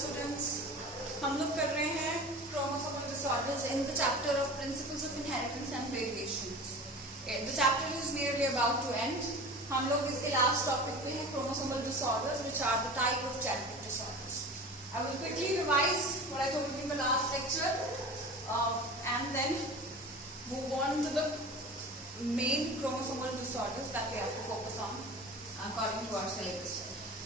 Students, हम लोग कर रहे हैं chromosomal disorders in the chapter of principles of inheritance and variations. The chapter is nearly about to end. हम लोग इसके लास्ट टॉपिक पे हैं chromosomal disorders which are the type of genetic disorders. I will quickly revise what I told you in the last lecture and then move on to the main chromosomal disorders that we have to focus on according to our syllabus.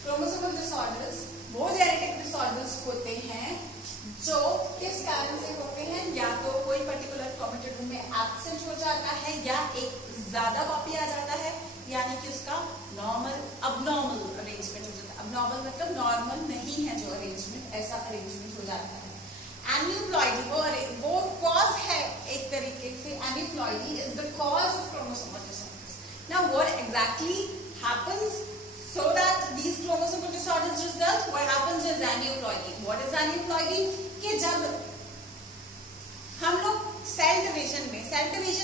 Chromosomal disorders वो genetic disorders होते हैं जो किस कारण से होते हैं, या तो कोई पर्टिकुलर क्रोमेटिड में एब्सेंट हो जाता है या एक ज्यादा कॉपी आ जाता है, यानी कि उसका अबनॉर्मल अरेंजमेंट हो जाता है। अबनॉर्मल मतलब नॉर्मल नहीं है जो अरेंजमेंट, ऐसा अरेंजमेंट हो जाता है। एन्यूप्लॉइडी वो कॉज है, एक तरीके से aneuploidy is the cause of chromosomal disorders. Now what exactly happens so that these chromosomal disorders result, what happens is aneuploidy. What is aneuploidy? कि जब हम लोग सेल डिवीजन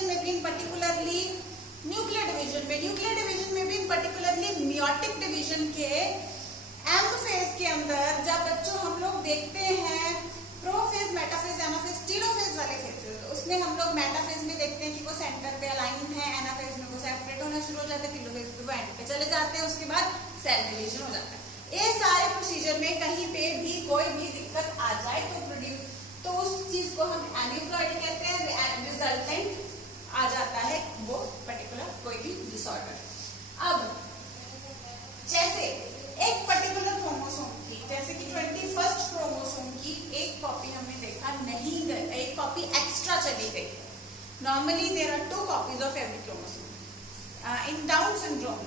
में भी particularly न्यूक्लियर डिवीजन में भी particularly meiotic डिवीजन के M phase के अंदर जब बच्चों हम लोग देखते हैं प्रोफेज, मेटाफेज, एनाफेज, टेलोफेज वाले फेजेस, उसमें हम लोग मेटाफेज में देखते हैं कि वो सेंटर पे अलाइन है, एनाफेज में वो सेपरेट होना शुरू हो जाता है, टेलोफेज पे वो एंड पे चले जाते हैं, उसके बाद सेल डिवीजन हो जाता है। ये सारे प्रोसीजर में कहीं पे भी कोई भी दिक्कत आ जाए तो उस चीज को हम एन्यूप्लॉइडी कहते हैं, रिजल्टेंट आ जाता है वो पर्टिकुलर कोई भी डिसऑर्डर। अब जैसे एक पर्टिकुलर क्रोमोसोम की, जैसे कि 21st क्रोमोसोम की एक कॉपी हमने देखा नहीं गई, एक कॉपी एक्स्ट्रा चली गई। Normally there are 2 copies of every chromosome. In Down syndrome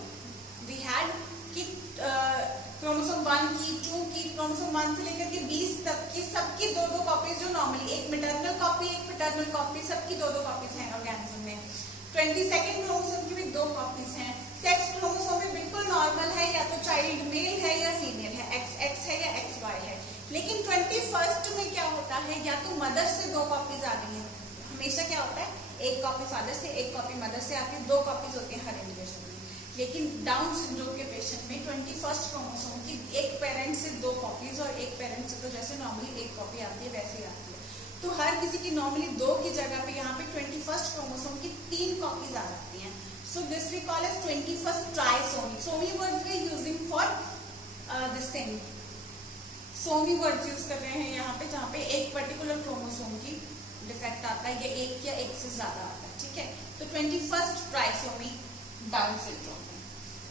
we had कि क्रोमोसोम 1 की, 2 की, क्रोमोसोम 1 से लेकर के 20 तक की सबकी 2-2 कॉपीज, जो नॉर्मली एक मैटरनल कॉपी एक पैटर्नल कॉपी, सबकी 2-2 कॉपीज हैं ऑर्गेनिज्म में। 22nd क्रोमोसोम की भी 2 कॉपीज हैं। सेक्स क्रोमोसोम में बिल्कुल नॉर्मल है, या तो चाइल्ड मेल है या फीमेल है, XX है या XY है। लेकिन 21st में क्या होता है, या तो मदर से 2 कॉपीज आ रही है, हमेशा क्या होता है एक कॉपी फादर से एक कॉपी मदर से आती है, 2 कॉपीज होती है हर इंडिविजुअल में। लेकिन डाउन सिंड्रोम के पेशेंट में 21st क्रोमोसोम की एक पेरेंट से 2 कॉपीज और एक पेरेंट से तो जैसे नॉर्मली एक कॉपी आती है वैसे ही आती है, तो हर किसी की नॉर्मली 2 की जगह पे यहाँ पे 21st क्रोमोसोम की 3 कॉपीज आ जाती हैं। So this we call as 21st trisomy. Somy words we are using for this thing. Somy words use कर रहे हैं यहाँ पे, जहाँ पे एक पर्टिकुलर क्रोमोसोम की डिफेक्ट आता है, ये एक या एक से ज्यादा आता है, ठीक है। तो 21st ट्राइसोमी डाउन सिंड्रोम में,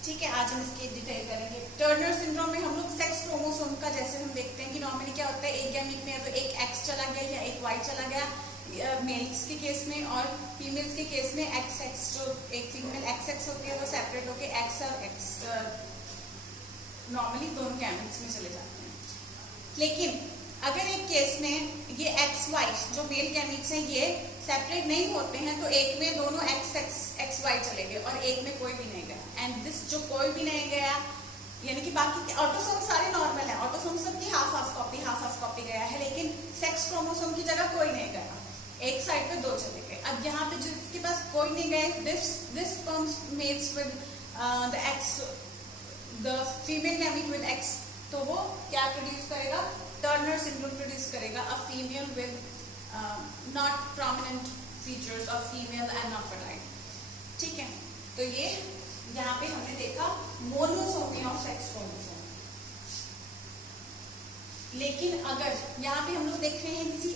ठीक है। आज हम इसकी डिटेल करेंगे। टर्नर सिंड्रोम में हम लोग सेक्स क्रोमोसोम का जैसे हम देखते हैं कि नॉर्मली क्या होता है, एक गैमीट में तो एक X चला गया या एक Y चला गया मेल्स के केस में, और फीमेल्स के केस में XX, जो एक फीमेल XX होती है वो सेपरेट होके X और X नॉर्मली दोनों गैमेट्स में चले जाते हैं। लेकिन अगर एक केस में ये XY जो मेल गैमेट्स हैं ये सेपरेट नहीं होते हैं, तो एक में दोनों XX XY चले गए और एक में कोई भी नहीं गया। एंड दिस जो कोई भी नहीं गया, यानी कि बाकी के ऑटोसोम सारे नॉर्मल है, ऑटोसोम सबकी हाफ हाफ कॉपी गया है, लेकिन सेक्स क्रोमोसोम की जगह कोई नहीं गया, एक साइड पे 2 चले गए। अब यहाँ पे जिसके पास कोई नहीं गए, this sperms mates with the X, the female gamete with X, तो वो क्या प्रोड्यूस करेगा, टर्नर सिंड्रोम प्रोड्यूस करेगा, a female with not prominent features of female and not fertile, ठीक है। तो ये यहाँ पे हमने देखा मोनोसोमी ऑफ सेक्स क्रोमोसोम। लेकिन अगर यहाँ पे हम लोग देख रहे हैं किसी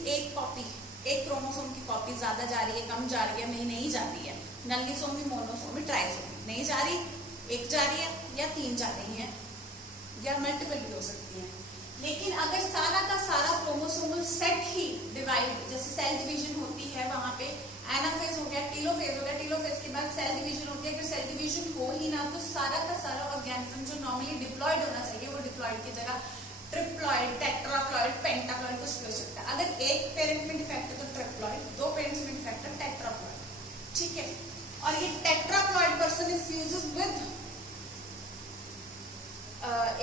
एक क्रोमोसोम की कॉपी ज्यादा जा रही है, कम जा रही है, नहीं जा रही है, नल्लीसोमी, मोनोसोमी, ट्राइसोमी, नहीं जा रही, एक जा रही है या 3 जा रही है या मल्टीपल भी हो सकती है। लेकिन अगर सारा का सारा क्रोमोसोमल सेट ही डिवाइड, जैसे सेल डिवीजन होती है, वहां पे एनाफेज हो गया, टेलोफेज हो गया, टेलोफेज के बाद सेल डिवीजन होती है, अगर सेल डिवीजन हो ही ना तो सारा का सारा ऑर्गेनिज्म जो नॉर्मली डिप्लॉयड होना चाहिए वो डिप्लॉयड की जगह ट्रिप्लॉइड, टेट्राप्लॉइड, पेंटाप्लॉइड कुछ भी हो सकता है। अगर एक पेरेंट में डिफेक्ट है तो ट्रिप्लॉइड, 2 पेरेंट्स में डिफेक्ट है टेट्राप्लॉइड, ठीक है। और ये tetraploid person is fuses with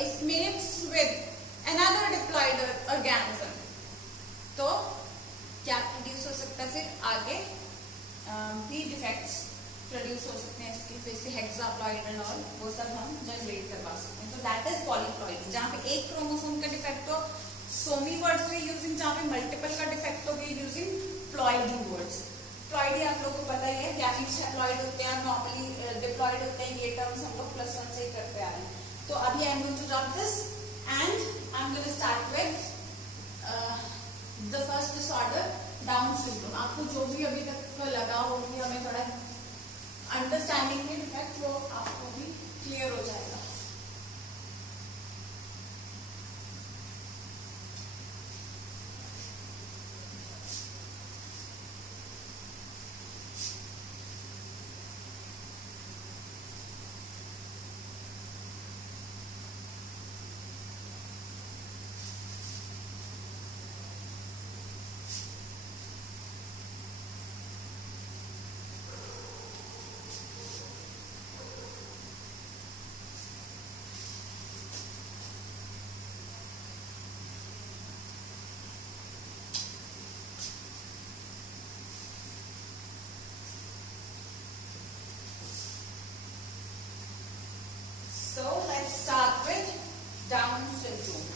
if mates with another diploid organism, तो क्या प्रोड्यूस हो सकता है, फिर आगे भी डिफेक्ट्स प्रोड्यूस हो सकते हैं इसकी, फिर से हेक्साप्लॉइड एंड ऑल, वो सब हम जनरेट करवा सकते हैं। तो दैट इज पॉलीप्लॉइडी, जहाँ पे एक क्रोमोसोम का डिफेक्ट हो, so many words we using जहाँ पे multiple का defect तो we using ploidy words. Ploidy आप लोगों को पता ही है, गैमेट्स हैप्लॉइड होते हैं, नॉर्मली डिप्लॉइड होते हैं, ये टर्म्स हम लोग +1 से ही करते आ रहे हैं. तो अभी I'm going to drop this and I'm going to start with the first disorder, Down syndrome. आपको जो भी अभी तक लगा हो कि हमें थोड़ा अंडरस्टैंडिंग में डिफेक्ट, वो आपको भी क्लियर हो जाएगा. So let's start with Down syndrome.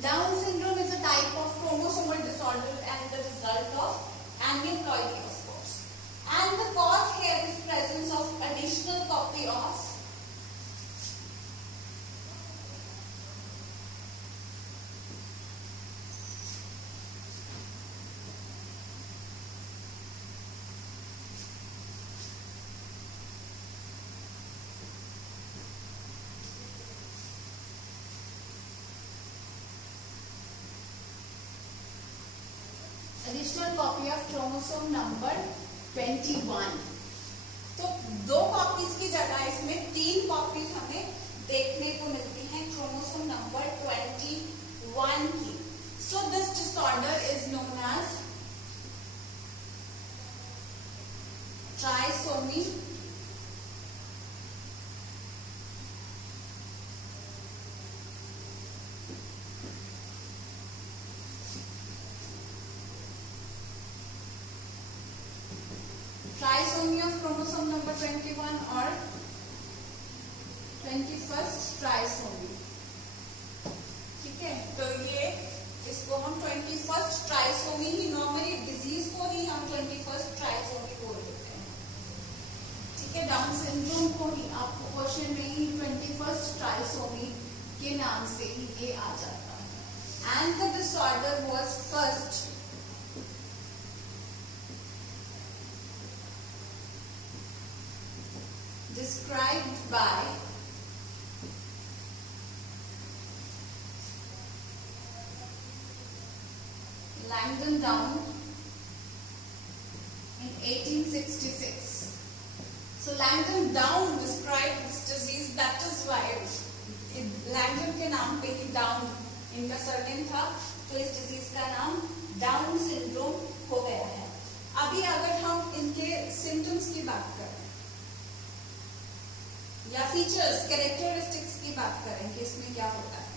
Down syndrome is a type of chromosomal disorder and the result of aneuploidy, of course. And the cause here is presence of additional copy of chromosome number 21. तो 2 copies की जगह इसमें 3 copies हमें देखने को मिलती हैं chromosome number 21 की. So this disorder is known as trisomy trisomy of chromosome number 21 और 21st ट्राइसोमी. ठीक है, तो ये इसको हम 21st ट्राइसोमी ही, नॉर्मली डिजीज को ही हम 21st ट्राइसोमी बोल देते हैं. ठीक है, डाउन सिंड्रोम को ही आपको क्वेश्चन में ही 21st ट्राइसोमी के नाम से ही ये आ जाता है. And the disorder was first described by Langdon Down in 1866. So Langdon Down described this disease. That is why Langdon के नाम पे ही Down इनका सरनेम था, तो इस डिजीज का नाम डाउन सिंड्रोम हो गया है. अभी अगर हम इनके सिम्टम्स की बात करें या फीचर्स, कैरेक्टरिस्टिक्स की बात करें कि इसमें क्या होता है,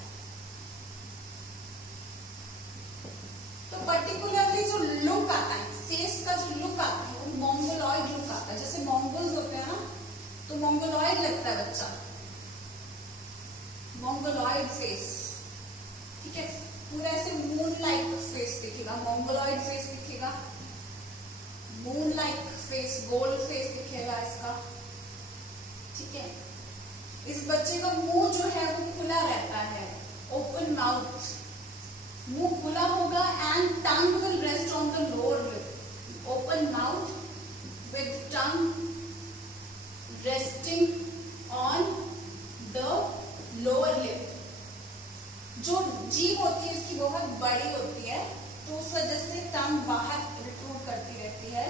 तो पर्टिकुलरली जो लुक आता है, फेस का जो लुक आता है, वो मोंगोलॉइड लुक आता है. जैसे मोंगोल्स होते हैं ना, तो मोंगोलॉइड लगता है बच्चा, मोंगोलॉइड फेस. ठीक है, पूरा ऐसे मून लाइक फेस दिखेगा, मोंगोलॉइड फेस दिखेगा, मून लाइक फेस, गोल फेस दिखेगा इसका. ठीक है, इस बच्चे का मुंह जो है वो खुला रहता है, ओपन माउथ, मुंह खुला होगा. And tongue will rest on the lower lip, open mouth with tongue resting on the lower lip. जो जीभ होती है इसकी बहुत बड़ी होती है, तो उस वजह से टंग बाहर रिट्रूट करती रहती है.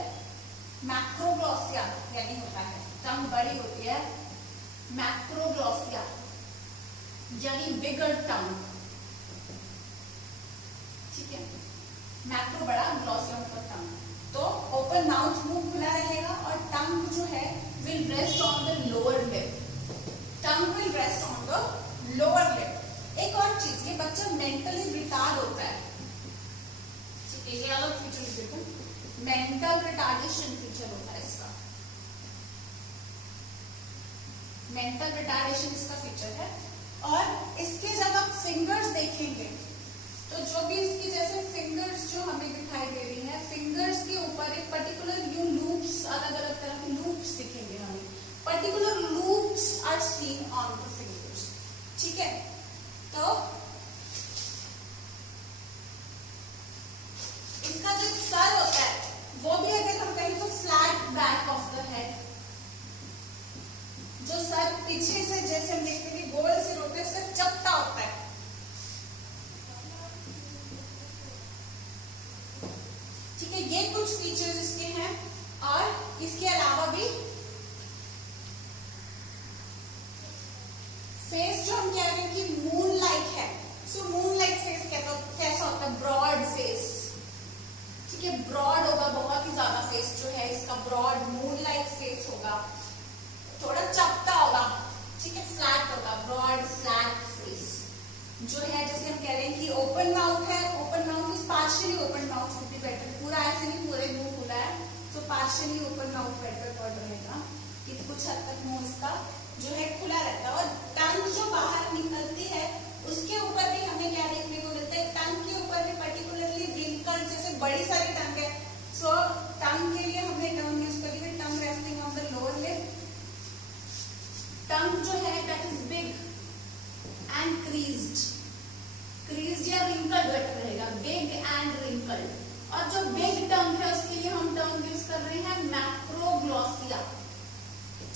मैक्रोग्लॉसिया यानी होता है, टंग बड़ी होती है. मैक्रोग्लॉसिया यानी बिगर टंग. ठीक है, मैक्रो बड़ा, ग्लॉसिया मतलब टंग. तो ओपन माउथ, मुंह खुला रहेगा, और टंग जो है will rest on the lower lip. Tongue will rest on the lower lip. एक और चीज बच्चा मेंटली रिटार्ड होता है, ठीक है, ये अलग फीचर लिख देते हैं, मेंटल रिटार्डेशन फीचर होता है इसका, मेंटल रिटार्डेशन इसका फीचर है। और इसके जब आप फिंगर्स देखेंगे तो जो भी इसकी जैसे फिंगर्स जो हमें दिखाई दे रही है, फिंगर्स के ऊपर एक पर्टिकुलर यू लूप्स, अलग अलग तरह के लूप्स दिखेंगे हमें, particular loops are seen on the fingers, ठीक है। तो इसका जो सर होता है वो भी अगर हम कहें तो flat back of the head, जो सर पीछे से जैसे हम देखते हैं गोल सिर होता है, इसका चपटा होता है, ठीक है। ये कुछ फीचर्स इसके हैं। और इसके अलावा भी फेस जो हम कह रहे हैं कि मून लाइक है, सो मून लाइक फेस कैसा होता है, ब्रॉड फेस, ठीक है, ब्रॉड होगा, बहुत ही ज्यादा फेस जो है इसका ब्रॉड मून लाइक फेस होगा, थोड़ा चपटा होगा, ठीक है, फ्लैट होगा, ब्रॉड फ्लैट फेस जो है। जैसे हम कह रहे हैं कि ओपन माउथ है, open mouth is partially open mouth would be better, पूरा ऐसे नहीं पूरे मुंह खुला है, तो पार्शियली ओपन माउथ बेटर पड़ रहेगा, कि कुछ हद तक मुंह इसका जो है खुला रहता है। और टंग जो बाहर निकलती है उसके ऊपर भी हमें क्या देखने को मिलता है, टंग के ऊपर भी पर्टिकुलरली रिंकल्स, जैसे बड़ी सारी टंग है, सो टंग के लिए हमने टर्म यूज करी है, tongue resting on the lower lip, tongue जो है that is big and creased, creased या रिंकल्ड बेटर रहेगा, बिग एंड रिंकल्ड। और जो बिग टंग है उसके लिए हम टर्म यूज कर रहे हैं मैक्रोग्लॉसिया,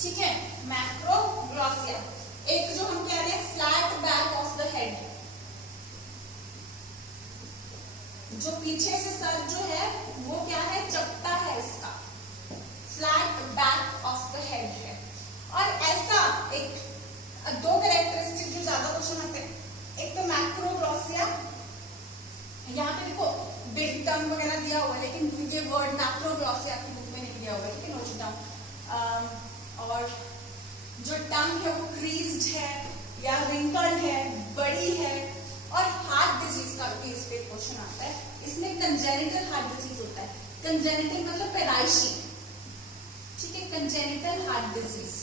ठीक है, मैक्रोग्लॉसिया। एक जो हम कह रहे हैं flat back of the head, जो पीछे से सर जो है वो क्या है, चपटा है इसका, flat back of the head है। और ऐसा एक दो कैरेक्टरिस्टिक जो ज्यादा क्वेश्चन आते हैं, एक तो मैक्रोग्लॉसिया, यहाँ पे देखो बिग टंग वगैरह दिया हुआ है, लेकिन ये वर्ड मैक्रोग्लॉसिया आपकी बुक में नहीं दिया हुआ है, लेकिन नोट इट डाउन। और जो टंग है वो क्रीज्ड है या रिंकल्ड है, बड़ी है। और हार्ट डिजीज का भी इस पे क्वेश्चन आता है, इसमें कंजेनिटल हार्ट डिजीज होता है, कंजेनिटल मतलब पैदाइशी, ठीक है, कंजेनिटल हार्ट डिजीज,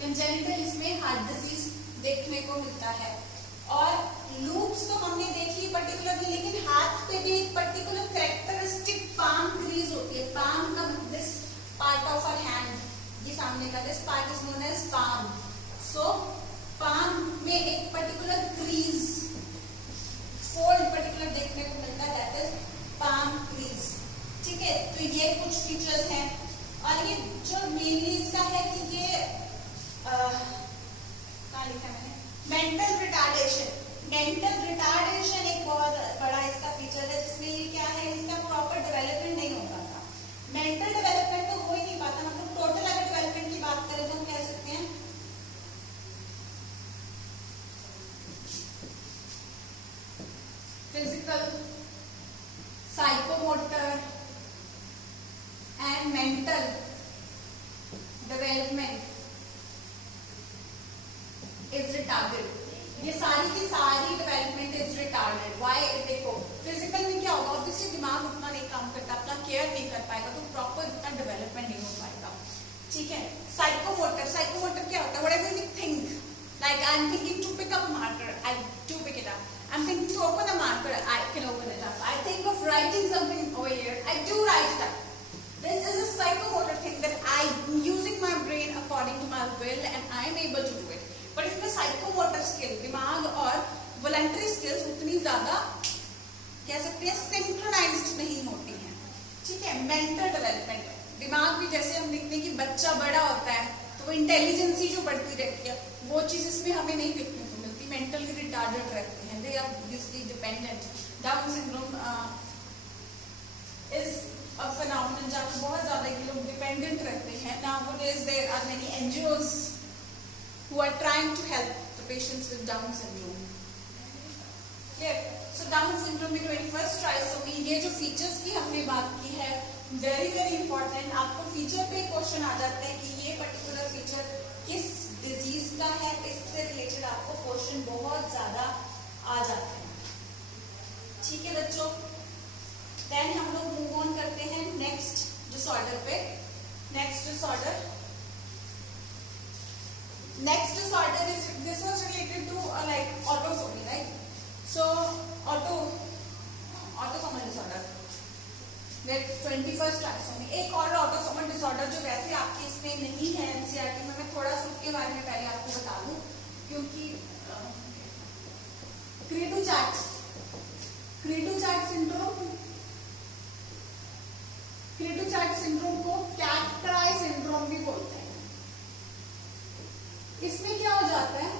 कंजेनिटल इसमें हार्ट डिजीज देखने को मिलता है। और लूप्स तो हमने देखी पर्टिकुलरली, लेकिन हाथ पे भी एक पर्टिकुलर कैरेक्टरिस्टिक पाम क्रीज होती है, पाम का this part of our hand, ये सामने का this part is known as palm, so palm में एक पर्टिकुलर क्रीज फोल्ड पर्टिकुलर देखने को मिलता है, दैट इज पाम क्रीज, ठीक है। तो ये कुछ फीचर्स हैं। और ये जो मेनली इसका है कि ये क्या लिखा मैंने, मेंटल रिटार्डेशन, मेंटल रिटार्डेशन एक बहुत बड़ा इसका फीचर है, जिसमें ये क्या है, इसका प्रॉपर डेवलपमेंट नहीं हो पाता, मेंटल डेवलपमेंट तो हो ही नहीं पाता, मतलब टोटल अगर डेवलपमेंट की बात करें तो हम कह सकते हैं physical, psychomotor and mental development is retarded, ये सारी की सारी डेवलपमेंट इज रिटार्डेड। व्हाई? देखो फिजिकल में क्या होगा, ऑब्वियसली दिमाग उतना नहीं काम करता, अपना केयर नहीं कर पाएगा, तो प्रॉपर उतना डेवलपमेंट नहीं हो पाएगा, ठीक है। साइकोमोटर, साइकोमोटर क्या होता है, whatever you think, like I am thinking to pick up a marker, I do pick it up, I am thinking to open a marker, I can open it up, I think of writing something over here, I do write it up. This is a psychomotor thing that I'm using my brain according to my will and I'm able to do it. But इसमें psychomotor skill, दिमाग और voluntary skills उतनी ज्यादा कह सकते हैं synchronized नहीं होती हैं, ठीक है। Mental development, दिमाग भी जैसे हम देखते हैं कि बच्चा बड़ा होता है तो वो इंटेलिजेंस ही जो बढ़ती रहती है, वो चीज इसमें हमें नहीं देखने को मिलती, मेंटली रिटार्डेड रहते हैं, they are usually dependent. Down syndrome is a phenomenon जहाँ बहुत ज्यादा ये लोग डिपेंडेंट रहते हैं। Nowadays there are many NGOs who are trying to help the patients with Down syndrome. Clear? So Down syndrome में 21st trisomy, ये जो फीचर्स की हमने बात की है, वेरी वेरी इंपॉर्टेंट। आपको फीचर पे क्वेश्चन आ जाता है कि ये पर्टिकुलर फीचर किस डिजीज का है, इससे रिलेटेड आपको क्वेश्चन बहुत ज्यादा आ जाते हैं। ठीक है बच्चों, देन हम लोग मूव ऑन करते हैं नेक्स्ट डिसऑर्डर पे। Next disorder is this was related to like autosomy, right? So autosomal disorder, that 21st trisomy। एक और autosomal disorder जो वैसे आपके इसमें नहीं है एनसीईआरटी में, मैं थोड़ा सा उसके बारे में पहले आपको बता दूं, क्योंकि क्रेटू-चार्ट सिंड्रोम को कैट-क्राई सिंड्रोम भी बोलते हैं। इसमें क्या हो जाता है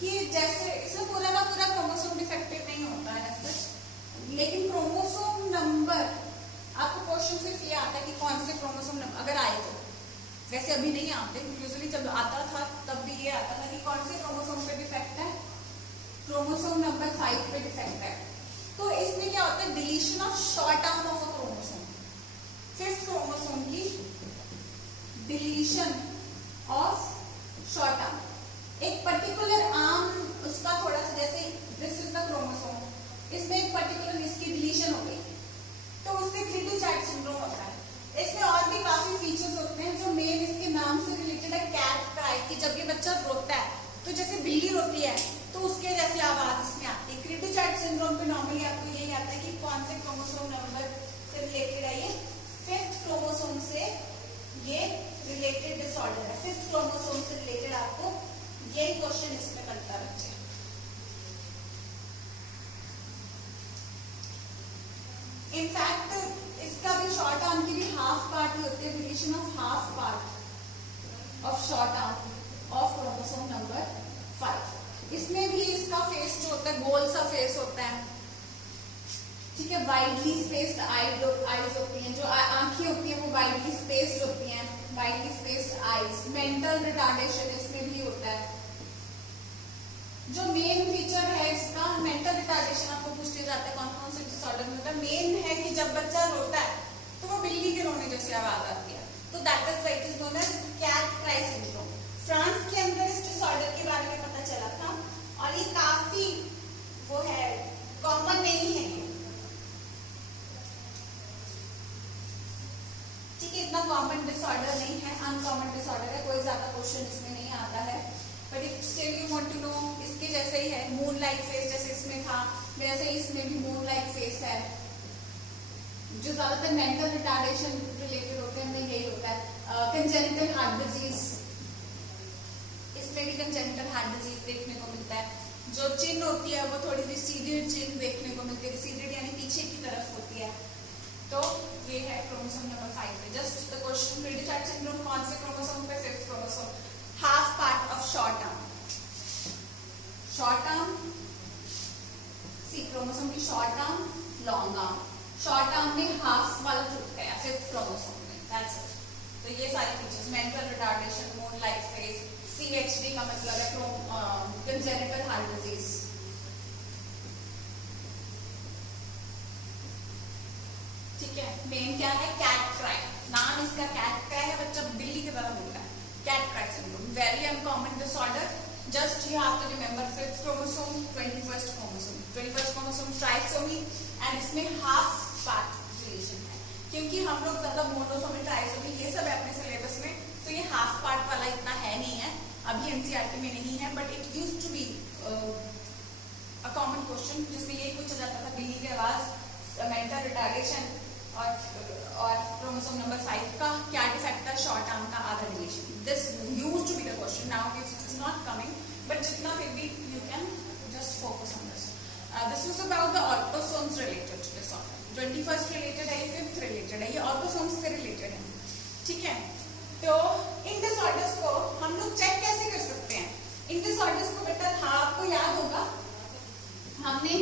कि जैसे इसमें पूरा का पूरा क्रोमोसोम डिफेक्टिव नहीं होता है सच, लेकिन क्रोमोसोम नंबर आपको क्वेश्चन सिर्फ ये आता है कि कौन से क्रोमोसोम नंबर अगर आए तो, वैसे अभी नहीं आते, यूजुअली जब आता था तब भी ये आता था कि कौन से क्रोमोसोम पे डिफेक्ट है, क्रोमोसोम नंबर 5 पे डिफेक्ट है। तो इसमें क्या होता है, deletion of short arm of a chromosome, 5th chromosome की डिलीशन ऑफ शॉर्ट आर्म, एक पर्टिकुलर आर्म उसका थोड़ा सा, जैसे दिस इज द क्रोमोसोम, इसमें एक पर्टिकुलर इसकी डिलीशन हो गई तो उससे क्रेटू-चार्ट सिंड्रोम होता है। इसमें और भी काफी फीचर्स होते हैं जो मेन इसके नाम से रिलेटेड है, कैट-क्राई, कि जब ये बच्चा रोता है तो जैसे बिल्ली रोती है तो उसके जैसी आवाज इसमें आती है। क्रेटू-चार्ट सिंड्रोम पे नॉर्मली आपको यही आता है कि कौन से क्रोमोसोम नंबर से रिलेटेड है, ये 5th क्रोमोसोम से ये रिलेटेड डिसऑर्डर है, 5th क्रोमोसोम से रिलेटेड आपको यही क्वेश्चन इसमें करता है बच्चे। इनफैक्ट इसका भी शॉर्ट आर्म की भी हाफ पार्ट होती है, deletion of half part of short arm of chromosome number 5। इसमें भी इसका फेस जो होता है गोल सा फेस होता है, ठीक है, वाइडली स्पेस्ड आईज होती हैं, जो आंखें होती हैं वो वाइडली स्पेस्ड होती हैं, widely spaced eyes. Mental retardation इसमें भी होता है। जो मेन फीचर है इसका, मेंटल रिटार्डेशन आपको पूछते जाते हैं कौन कौन से डिसऑर्डर में होता है, मेन है कि जब बच्चा रोता है तो वो बिल्ली के रोने जैसी आवाज आती है, तो that is why it is known as cat cry syndrome. France के अंदर इस डिसऑर्डर के बारे में पता चला था और ये काफी वो है, कॉमन नहीं है ये, ठीक है, इतना कॉमन डिसऑर्डर नहीं है, अनकॉमन डिसऑर्डर है, कोई ज्यादा क्वेश्चन इसमें नहीं आता है। But if still you want to know, इसके जैसे ही है, मून लाइक फेस जैसे इसमें था वैसे ही इसमें भी मून लाइक फेस है। जो ज्यादातर मेंटल रिटार्डेशन रिलेटेड होते हैं उनमें यही होता है। कंजेनिटल हार्ट डिजीज, इसमें भी कंजेनिटल हार्ट डिजीज देखने को मिलता है। जो चिन होती है वो थोड़ी रिसीडेड चिन देखने को मिलती है, रिसीडेड यानी पीछे की तरफ होती है। तो ये है क्रोमोसोम नंबर 5 पे। Just the question, cri du chat syndrome कौन से क्रोमोसोम पे, 5th chromosome, half part of short arm, सी क्रोमोसोम की short arm, long arm, short arm में हाफ वाला छूट गया 5th क्रोमोसोम में, दैट्स इट। तो ये सारे features, mental retardation, moon like face, CHD का मतलब है कंजेनिटल हार्ट डिजीज। ठीक है, मेन क्या है, कैट-क्राई, नाम इसका कैट-क्राई है, बच्चा बिल्ली की तरह बोल रहा है, cat cry syndrome, very uncommon disorder. Just you have to remember 5th chromosome, 21st chromosome trisomy, and इसमें हाफ पार्ट डिलीशन है, क्योंकि हम लोग ज्यादा मोनोसोमी, ट्राइसोमी ये सब है अपने सिलेबस में, तो ये हाफ पार्ट वाला इतना है नहीं है, अभी एनसीईआरटी में नहीं है, but it used to be a common question जिसमें ये पूछा जाता था, बिल्ली की आवाज, मेंटल रिटार्डेशन और क्रोमोसोम नंबर 5 का क्या डिफेक्ट था, शॉर्ट आर्म का आधा deletion. This used to be the question, now it is not coming, but जितना फिर भी you can just focus on this. This was about the autosomes related disorder. 21st related है, 5th related है, ये autosomes से related है, ठीक है। तो इन डिसऑर्डर्स को हम लोग चेक कैसे कर सकते हैं? इन डिसऑर्डर्स को बेटा था, आपको याद होगा हमने,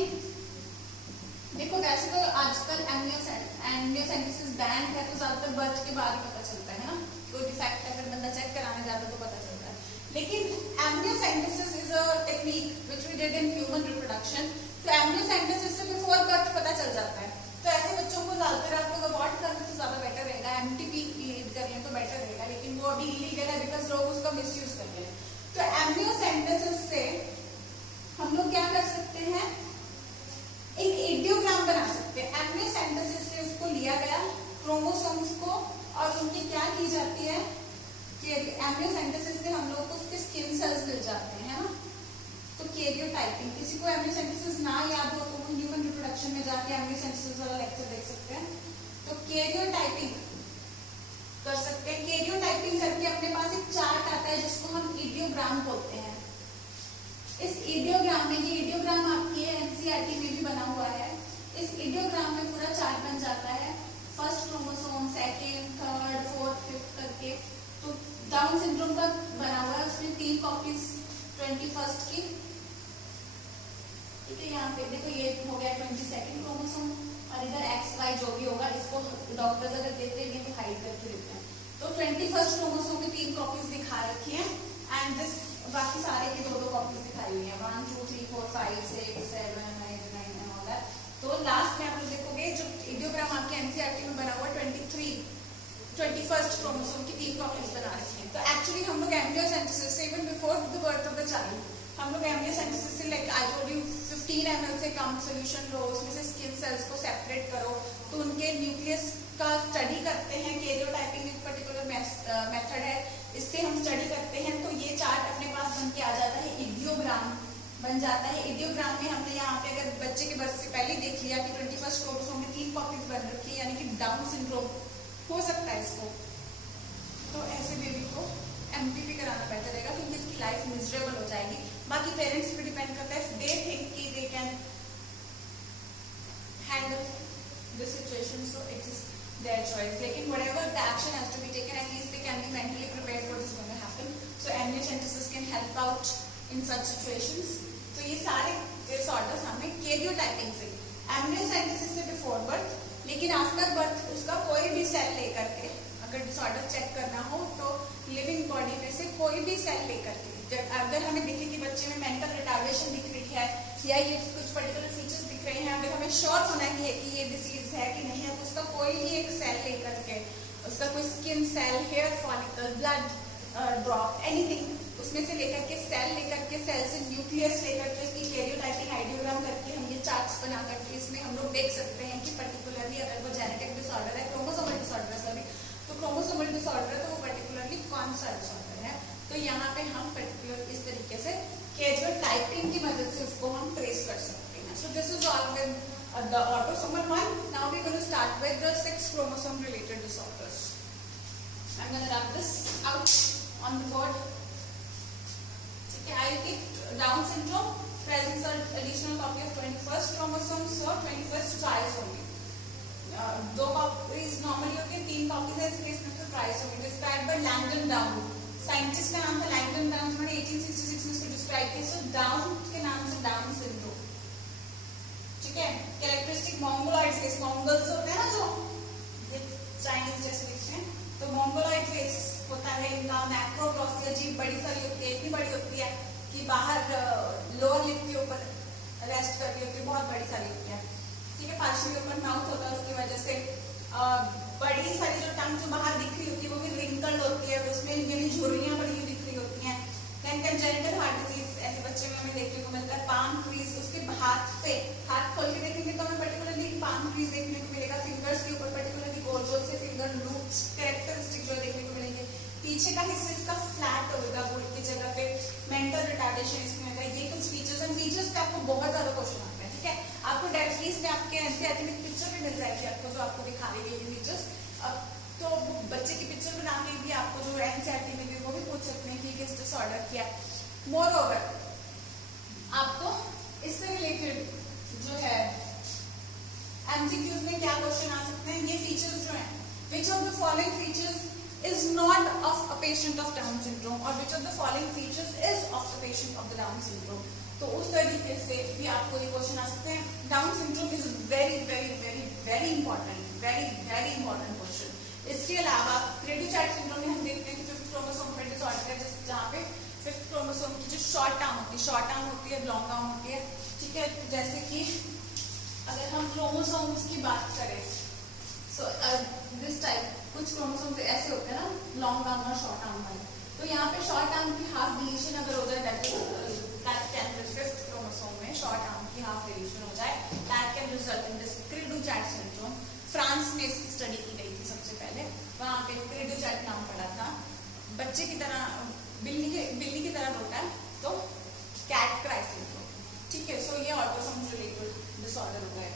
देखो वैसे तो आजकल एम्नियोसेंटेसिस बैंड है, तो ज्यादातर बर्थ के बाद ही पता चलता है ना, कोई डिफेक्ट है फिर बंदा चेक कराने जाता है तो पता चलता है। लेकिन amniocentesis is a technique which we did in human reproduction, तो एम्नियोसेंटेसिस से बिफोर बर्थ पता चल जाता है। तो ऐसे बच्चों को ज्यादातर आप लोग अवॉइड कर लें तो ज्यादा बेटर रहेगा, एमटीपी लीड कर लें तो बेटर रहेगा, लेकिन वो अभी इलीगल है बिकॉज लोग उसका मिसयूज कर रहे हैं। तो एम्नियोसेंटेसिस से हम लोग क्या कर सकते हैं, एक इडियोग्राम क्रोमोसोम्स को और उनकी क्या की जाती है कि एम्ब्रियोसेंटेसिस से हम लोग को उसके स्किन सेल्स मिल जाते हैं, है ना। तो कैरियोटाइपिंग, किसी को एम्ब्रियोसेंटेसिस ना याद हो तो वो ह्यूमन रिप्रोडक्शन में जाके एम्ब्रियोसेंटेसिस वाला लेक्चर देख सकते हैं। तो कैरियोटाइपिंग कर सकते हैं। कैरियोटाइपिंग करके अपने पास एक चार्ट आता है जिसको हम इडियोग्राम बोलते हैं। इस इडियोग्राम में, ये इडियोग्राम आपकी एनसीईआरटी में भी बना हुआ है। इस इडियोग्राम में पूरा चार्ट बन जाता है, first chromosome, second, third, fourth, fifth करके। तो डाउन सिंड्रोम का बना हुआ है, उसमें 3 कॉपीज 21st की, ठीक है। यहाँ पे देखो ये हो गया 22nd क्रोमोसोम और इधर XY जो भी होगा इसको डॉक्टर्स अगर देते हैं तो हाइड करके देते हैं। तो 21st क्रोमोसोम में 3 कॉपीज दिखा रखी है एंड दिस बाकी सारे की 2-2 कॉपीज दिखाई हुई है, 1 2 3 4 5 6 7 8 9 एंड ऑल दैट। तो लास्ट में आप लोग देखोगे जो इडियोग्राम आपके एनसीईआरटी में बना हुआ 21st क्रोमोसोम की 3 कॉपीज बना रखी है। तो एक्चुअली हम लोग एम्ब्रियोसेंटेसिस से even before the birth of the child हम लोग एम्ब्रियोसेंटेसिस से like I told you 15 ml से कम सोल्यूशन लो, उसमें से स्किन सेल्स को सेपरेट करो, तो उनके न्यूक्लियस का स्टडी करते हैं। कैरियोटाइपिंग एक पर्टिकुलर मेथड है, इससे हम स्टडी करते हैं। तो ये चार्ट अपने पास बन के आ जाता है, इडियोग्राम बन जाता है। इडियोग्राम में हमने यहाँ पे अगर बच्चे के बर्थ से पहले ही देख लिया कि 21st क्रोमोसोम में 3 कॉपीज बन रखी है, यानी कि डाउन सिंड्रोम हो सकता है इसको, तो ऐसे बेबी को एमपीपी कराना बेटर रहेगा क्योंकि इसकी लाइफ मिजरेबल हो जाएगी। बाकी पेरेंट्स पे डिपेंड करता है, दे थिंक कि they can handle this situation, so it is their choice. लेकिन whatever the action has to be taken, at least they can be mentally prepared for this going to happen. So amniocentesis can help out in such situations. तो ये सारे disorders हमें karyotyping से, amniocentesis से before birth, लेकिन after birth उसका कोई भी सेल लेकर के अगर डिसऑर्डर चेक करना हो तो लिविंग बॉडी में से कोई भी सेल लेकर के, अगर हमें दिखे कि बच्चे में मेंटल रिटार्डेशन दिख रही है या ये कुछ पर्टिकुलर फीचर्स दिख रहे हैं, अगर हमें श्योर होना है कि ये डिसीज है कि नहीं है, तो उसका कोई भी एक सेल लेकर के, उसका कोई skin cell, hair follicle, blood drop, anything, उसमें से लेकर के सेल से न्यूक्लियस लेकर के इसकी कैरियोटाइपिंग आइडियोग्राम करके हम ये चार्ट्स बना करके इसमें हम लोग देख सकते हैं कि पर्टिकुलरली अगर वो जेनेटिक डिसऑर्डर है, क्रोमोसोमल डिसऑर्डर है, सॉरी, तो क्रोमोसोमल डिसऑर्डर है तो वो पर्टिकुलरली कौन सा डिसऑर्डर है। तो यहाँ पे हम पर्टिकुलर इस तरीके से कैरियोटाइपिंग की मदद से उसको हम ट्रेस कर सकते हैं। सो this is all with the autosomal one. Now we're going to start with the 6 chromosome related disorders. I'm going to rub this out on the board. Okay, I take Down syndrome, presents an additional copy of 21st chromosome, so 21st trisomy. 2 copies normally होती है, 3 copies है, इस case में तो trisomy. Described by Langdon Down. Scientist का नाम था Langdon Down, जिन्होंने 1866 में इसको डिस्क्राइब किया। सो डाउन के नाम से डाउन सिंड्रोम, ठीक है। कैरेक्टरिस्टिक मोंगोलॉइड फेस, मोंगल्स होते हैं ना जो ये चाइनीज जैसे दिखते हैं, तो मोंगोलॉइड फेस होता है इनका। मैक्रोग्लॉसिया, जीभ बड़ी सारी होती है, इतनी बड़ी होती है कि बाहर लोअर लिप के ऊपर रेस्ट कर रही होती है, बहुत बड़ी सारी होती है, ठीक है। पार्शियली ओपन माउथ होता है, उसकी वजह से बड़ी सारी जो टंग जो बाहर दिख रही होती है वो भी रिंकल्ड होती है, उसमें यानी झुर्रियां बड़ी दिख रही होती हैं। देन कंजेनिटल हार्ट डिजीज ऐसे बच्चे में हमें देखने को मिलता है। पाम क्रीज, उसके हाथ पे, हाथ खोल के देखेंगे तो हमें पर्टिकुलरली पाम क्रीज देखने को मिलेगा। फिंगर्स के ऊपर पर्टिकुलरली गोल गोल से फिंगर लूप्स कैरेक्टरिस्टिक जो देखने को मिलेंगे। पीछे का हिस्सा इसका फ्लैट होगा, बुल की जगह पे मेंटल रिटार्डेशन इसमें होगा। ये कुछ फीचर्स एंड फीचर्स पे आपको बहुत ज्यादा क्वेश्चन आते हैं, ठीक है। आपको डायरेक्टली में आपके एनसीईआरटी में पिक्चर भी मिल जाएगी आपको, जो आपको दिखा रही है फीचर्स। तो बच्चे की पिक्चर बना के भी आपको जो एनसीईआरटी में भी वो भी पूछ सकते हैं कि किस डिसऑर्डर किया। मोर ओवर आपको इससे रिलेटेड जो है एमसीक्यूज में क्या क्वेश्चन आ सकते हैं, ये फीचर्स जो हैं, which of the following features is not of a patient of Down syndrome or which of the following features is of the patient of the Down syndrome। तो उस तरीके से भी आपको ये क्वेश्चन आ सकते हैं। Down syndrome is very very very very important, very very important question. इसके अलावा क्रेडी चार्ट सिंड्रोम में हम देखते हैं कि 5th क्रोमोसोम पर डिसऑर्डर है, जहाँ पे 5th क्रोमोसोम की जो शॉर्ट आर्म होती है, शॉर्ट आर्म होती है, लॉन्ग आर्म होती है, ठीक है। जैसे कि अगर हम क्रोमोसोम्स की बात करें, सो दिस टाइप कुछ क्रोमोसोम्स ऐसे होते हैं ना, लॉन्ग आर्म और शॉर्ट आर्म वाले। तो यहाँ पे शॉर्ट आर्म की हाफ डिलीशन अगर हो जाए, दैट कैन 5th क्रोमोसोम में शॉर्ट आर्म की हाफ डिलीशन हो जाए, that can result in this Cradle chart syndrome. France में इसकी स्टडी की गई थी चैट नाम पढ़ा था, बच्चे की तरह बिल्ली की तरह रोता है, तो कैट क्राई सिंड्रोम, ठीक है। सो ये ऑटोसोम रिलेटेड डिसऑर्डर होता है।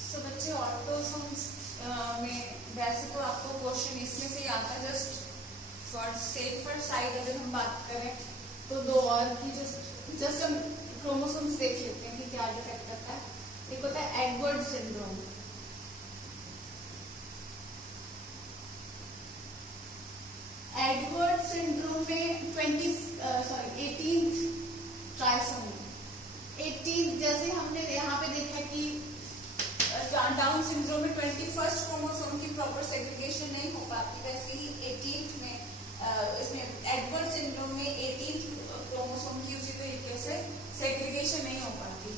सो बच्चे ऑटोसोम्स में वैसे तो आपको क्वेश्चन इसमें से ही आता है, जस्ट फॉर सेफर साइड अगर हम बात करें तो दो और की जस्ट हम क्रोमोसोम्स देख लेते हैं कि क्या डिफेक्ट करता है। एक होता है एडवर्ड सिंड्रोम। एडवर्ड सिंड्रोम में 18th ट्राइसोमी, 18 जैसे हमने यहाँ पे देखा कि डाउन सिंड्रोम में 21st क्रोमोसोम की प्रॉपर सेग्रीगेशन नहीं हो पाती, वैसे ही 18th में इसमें एडवर्ड सिंड्रोम में 18th क्रोमोसोम की उसी तरीके से सेग्रीगेशन नहीं हो पाती।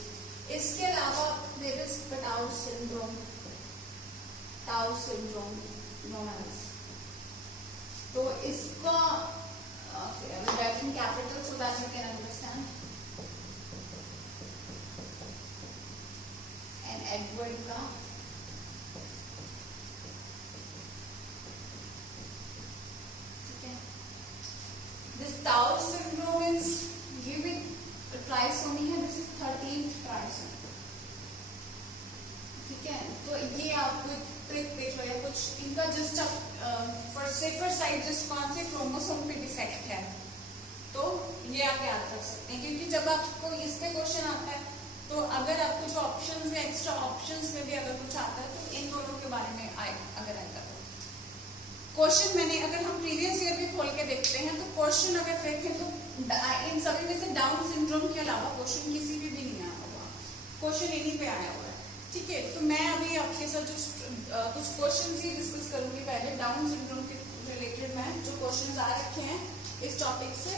इसके अलावा there is tau syndrome known as, तो इसका capital so that you can understand. And Edward का This Tau syndrome is giving a trisomy है, this is 13th trisomy, ठीक है। तो ये आपको ट्रिक देख लो या कुछ इनका just for safer side just कौन से क्रोमोसोम पे डिफेक्ट है, तो ये आप याद रख सकते हैं, क्योंकि जब आपको इसमें क्वेश्चन आता है तो अगर आपको जो ऑप्शंस में एक्स्ट्रा ऑप्शंस में भी अगर कुछ आता है तो इन दोनों के बारे में अगर आएगा तो क्वेश्चन मैंने अगर हम प्रीवियस ईयर भी खोल के देखते हैं तो क्वेश्चन अगर देखें तो इन सभी में से डाउन सिंड्रोम के अलावा क्वेश्चन किसी भी नहीं आया हुआ, क्वेश्चन इन्हीं पे आया हुआ है, ठीक है। तो मैं अभी आपके साथ जो कुछ क्वेश्चन ही डिस्कस करूंगी। पहले डाउन सिंड्रोम के रिलेटेड मैं जो क्वेश्चन आ रखे हैं इस टॉपिक से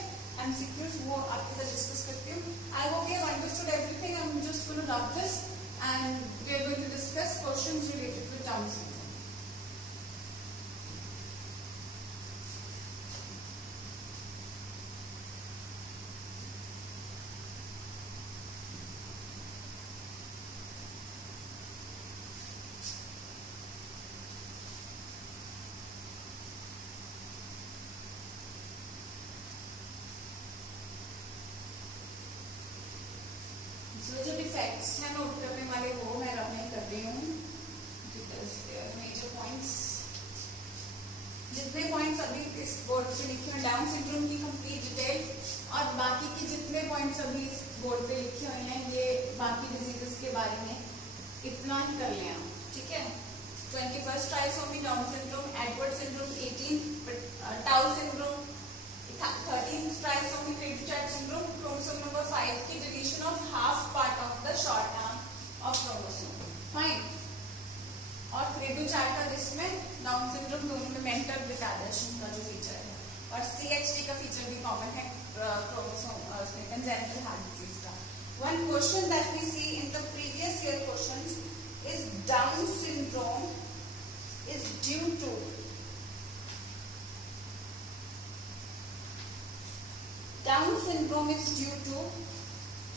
एमसीक्यूज वो आपके साथ डिस्कस करती हूँ। I hope you have understood everything. I am just going to rub this and we are going to discuss questions related with down syndrome. जो डिफेक्ट्स हैं नोट करने वाले वो मैं रब नहीं कर रही हूँ, मेजर पॉइंट्स जितने पॉइंट्स अभी इस बोर्ड पे लिखे हैं डाउन सिंड्रोम की कंप्लीट डिटेल और बाकी के जितने पॉइंट्स अभी इस बोर्ड पे लिखे हुए हैं ये बाकी डिजीजेस के बारे में इतना ही कर लें आप, ठीक है। 21st trisomy Down syndrome, Edward syndrome 18, Patau syndrome 13th trisomy cri du chat syndrome, chromosome number 5 की deletion of half part of the short arm of chromosome, fine. और क्रेडू चार्ट का जिसमें डाउन सिंड्रोम दोनों में मेंटल रिटार्डेशन का जो feature है और CHD का फीचर भी कॉमन है क्रोमोसोम उसमें कंजेनिटल हार्ट डिजीज का। One question that we see in the previous year questions is down syndrome is due to down syndrome is due to,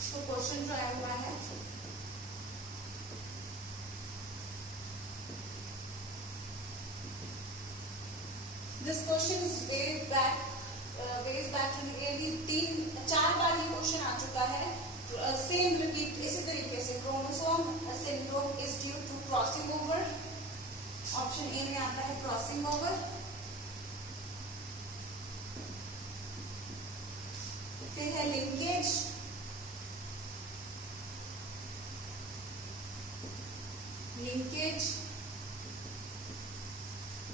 तो क्वेश्चन जो आया हुआ है this question is was back to 4 बार ये क्वेश्चन आ चुका है, सेम रिपीट इसी तरीके से। Chromosome syndrome is due to crossing over, option A में आता है क्रॉसिंग ओवर। फिर है लिंकेज,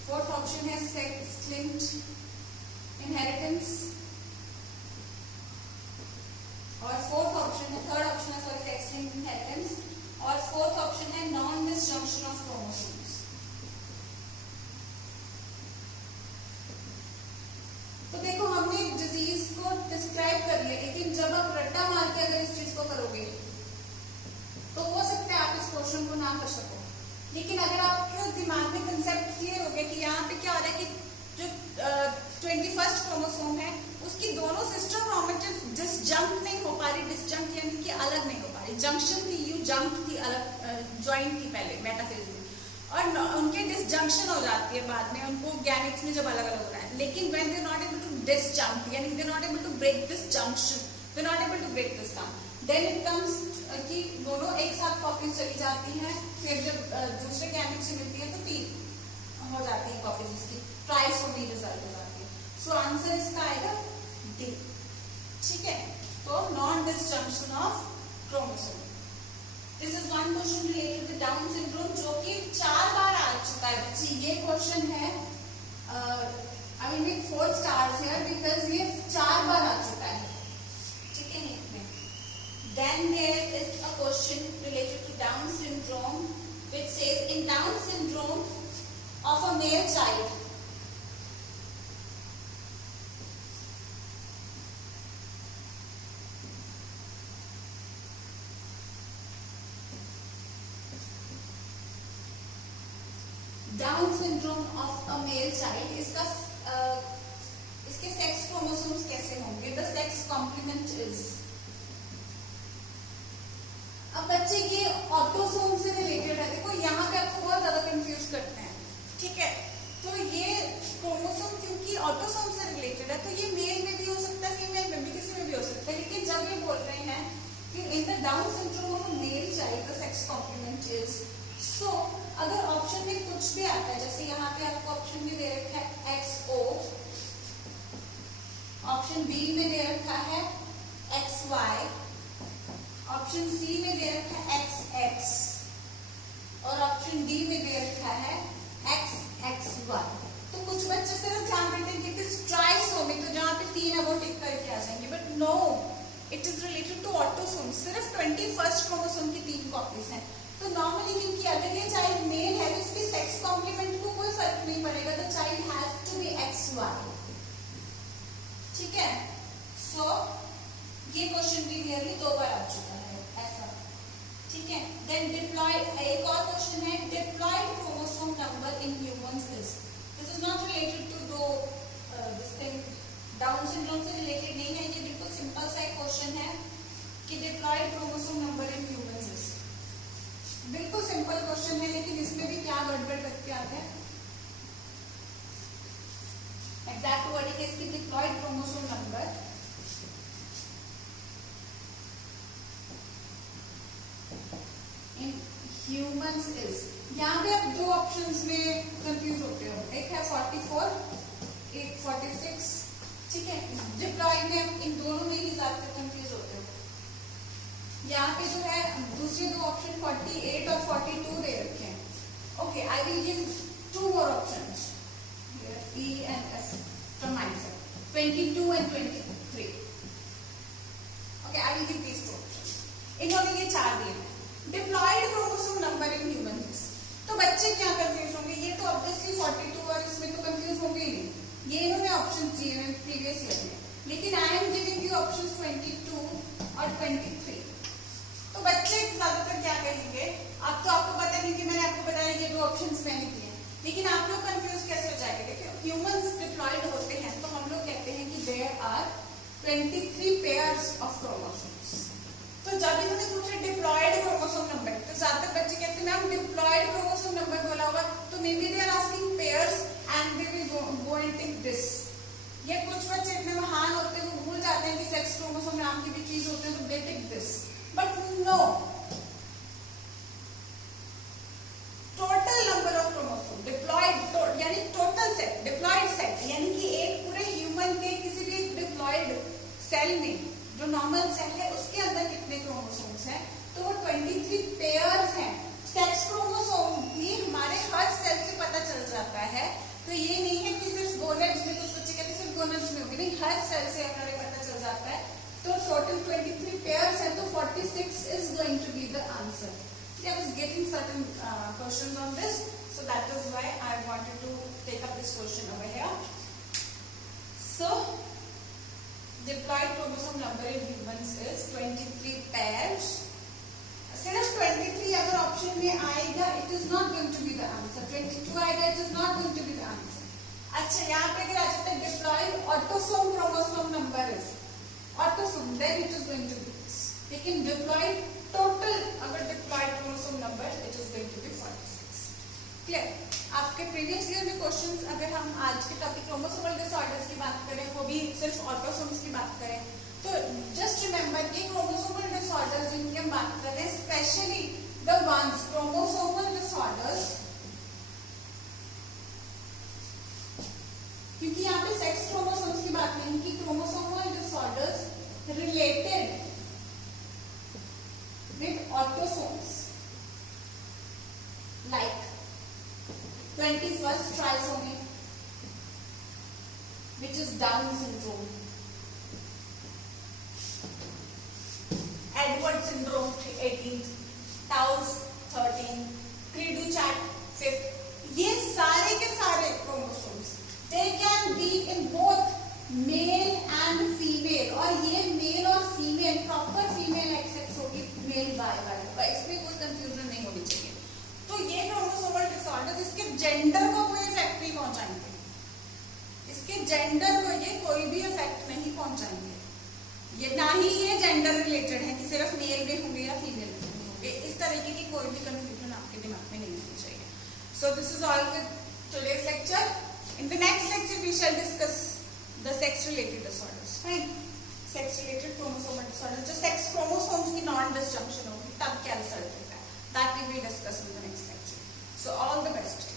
फोर्थ ऑप्शन है सेक्स लिंक्ड इनहेरिटेंस और थर्ड ऑप्शन है सेक्स लिंक्ड इनहेरिटेंस और फोर्थ ऑप्शन है नॉन डिसजंक्शन ऑफ क्रोमोसोम्स। तो देखो हमने डिजीज को डिस्क्राइब कर लिया, लेकिन जब आप रट्टा मार के अगर इस चीज को करोगे तो हो सकता है आप इस क्वेश्चन को ना कर सको, लेकिन अगर आपके दिमाग में कंसेप्ट क्लियर हो गया कि यहाँ पे क्या हो रहा है कि जो 21st क्रोमोसोम है उसकी दोनों सिस्टर क्रोमेटिड्स डिसजंक्ट नहीं हो पा रही, डिसजंक्ट यानी कि अलग नहीं हो पा हमारे जंक्शन थी, यू जंप थी, अलग ज्वाइन थी पहले मेटाफेज में, और उनके डिसजंक्शन हो जाती है बाद में उनको गैमेट्स में जब अलग अलग हो रहा है. लेकिन when they not able to disjunct, यानी they not able to break this junction, they not able to break this down, then it comes कि दोनों एक साथ कॉपीज चली जाती हैं. फिर जब दूसरे गैमेट से मिलती है तो 3 हो जाती है कॉपीज, इसकी ट्राइसोमी रिजल्ट हो जाती है. सो आंसर इसका आएगा डी. ठीक है, तो non disjunction of chromosome. This is one question related with down syndrome जो कि 4 बार आ चुका है बच्ची. ये क्वेश्चन है I will make 4 stars here because ये 4 बार आ चुका है. ठीक है, then there is a question related to Down syndrome which says in Down syndrome of a male child, down syndrome of a male child, इसके sex chromosomes कैसे होंगे? The sex complement is, अब बच्चे ये ऑटोसोम से related है. देखो यहाँ पे आपको बहुत ज्यादा कंफ्यूज करते हैं. ठीक है, तो ये क्रोमोसोम क्योंकि ऑटोसोम से रिलेटेड है तो ये मेल में भी हो सकता है, फीमेल में भी, किसी में भी हो सकता है. लेकिन जब ये बोल रहे हैं कि in the Down syndrome of a male child the sex complement is, so अगर ऑप्शन में कुछ भी आता है, जैसे यहाँ पे आपको ऑप्शन में दे रखा है XO, ऑप्शन बी में दे रखा है XY, ऑप्शन सी में दे रखा है XX और ऑप्शन डी में दे रखा है XXY. तो कुछ बच्चे सिर्फ ध्यान देते हैं कि इट इज ट्राइसोमी, तो जहाँ पे 3 है वो टिक करके आ जाएंगे. But no, it is related to autosome. सिर्फ 21st क्रोमोसोम की 3 कॉपीज हैं. तो नॉर्मली क्योंकि अगर ये चाइल्ड मेल है तो इसकी सेक्स कॉम्प्लीमेंट को कोई फर्क नहीं पड़ेगा. The child has to be XY. ठीक है, सो ये क्वेश्चन भी क्लियरली 2 बार आ चुका है ऐसा. ठीक है, देन डिप्लॉयड, एक और क्वेश्चन है diploid chromosome number in humans is. This is not related to do this thing, down syndrome से रिलेटेड नहीं है. ये बिल्कुल सिंपल सा एक क्वेश्चन है कि diploid chromosome number in humans is. बिल्कुल सिंपल क्वेश्चन है, लेकिन इसमें भी क्या गड़बड़ करके आते हैं. एग्जैक्ट वर्डिंग है इसकी diploid chromosome number in humans is. यहाँ पे आप 2 ऑप्शंस में कंफ्यूज होते हो. एक है 44, एक 46. ठीक है, डिप्लॉयड में इन दोनों में ही ज्यादातर कंफ्यूज होते हो. यहाँ पे जो है दूसरे 2 ऑप्शन 48 और 42 दे रखे हैं. Okay, I will give 2 more options here, E and F from my side, 22 and 23. Okay, I will give these 2 options. इन्होंने ये 4 दिए हैं. Diploid chromosome number in humans. तो बच्चे क्या कंफ्यूज होंगे? ये तो ऑब्वियसली 42 और इसमें तो कंफ्यूज होंगे ही नहीं. ये इन्होंने ऑप्शन दिए हैं प्रीवियस ईयर में, लेकिन I am giving you options 22 और 23. तो बच्चे ज्यादातर क्या कहेंगे? अब तो आपको पता नहीं कि मैंने आपको बताया ये 2 ऑप्शंस मैंने दिए हैं, लेकिन आप लोग कंफ्यूज कैसे हो जाएंगे? देखिए, ह्यूमंस डिप्लॉयड होते हैं तो हम लोग कहते हैं कि there are 23 pairs of chromosomes. तो जब इन्होंने पूछा डिप्लॉयड क्रोमोसोम नंबर, तो ज्यादातर बच्चे कहते हैं मैम डिप्लॉयड क्रोमोसोम नंबर बोला होगा, तो maybe they are asking pairs and they will go and take this. ये कुछ बच्चे इतने महान होते हैं वो भूल जाते हैं कि सेक्स क्रोमोसोम नाम की भी चीज होते हैं, तो they take this. But no, total number of chromosome diploid यानी total set, diploid set यानी कि एक पूरे ह्यूमन के किसी भी डिप्लॉयड सेल में, जो नॉर्मल सेल है उसके अंदर कितने क्रोमोसोम्स हैं? तो वो 23 पेयर्स हैं. सेक्स क्रोमोसोम भी हमारे हर सेल से पता चल जाता है. तो ये नहीं है कि सिर्फ गोनेड्स में, कुछ बच्चे कहते हैं सिर्फ गोनेड्स में होगी, नहीं, हर सेल से हमारे पता चल जाता है. तो टोटल 23 पेयर्स है, तो 46 is going to be the answer. I was getting certain questions on this, so that is why I wanted to take up this question over here. So, diploid chromosome number in humans is 23 pairs. सिर्फ 23 अगर option में आएगा, it is not going to be the answer. 22 आएगा, it is not going to be the answer. अच्छा, यहाँ पे अगर आ जाता है diploid autosome chromosome number is autosome, then it is going to be this. लेकिन diploid टोटल अगर diploid chromosome number it is going to be 46. Clear? आपके previous year में क्वेश्चंस, अगर हम आज के टॉपिक क्रोमोसोमल डिसऑर्डर्स की बात करें, वो भी सिर्फ ऑटोसोम्स की बात करें, तो जस्ट रिमेंबर कि क्रोमोसोमल डिसऑर्डर्स जिनकी हम बात कर रहे हैं, specially the ones chromosomal disorders, क्योंकि यहाँ पे सेक्स क्रोमोसोम्स की बात नहीं की, chromosomal disorders related with autosomes like 21st trisomy, which is Down syndrome, Edward syndrome 18th, Tau's 13th, Cri-du-Chat 5th. ये सारे के सारे chromosomes they can be in both male and female, और ये मेल और फीमेल प्रॉपर फीमेल एक्सेस होगी, mail bye इसमें कोई कंफ्यूजन नहीं होनी चाहिए. तो ये क्रोमोसोमल डिसऑर्डर्स इसके जेंडर को कोई इफेक्ट नहीं पहुंचाएंगे, इसके जेंडर को ये कोई भी इफेक्ट नहीं पहुंचाएंगे. ये ना ही ये जेंडर रिलेटेड है कि सिर्फ मेल में होंगे या फीमेल में होंगे, इस तरीके की कोई भी कंफ्यूजन आपके दिमाग में नहीं होनी चाहिए. So this is all with today's lecture. In the next lecture we shall discuss the sex related disorders. Fine, sex related chromosomal disorders, जो सेक्स क्रोमोसोम्स की नॉन डिस्जंक्शन होगी तब क्या रिजल्ट होगा, that we will discuss in the next lecture. So all the best.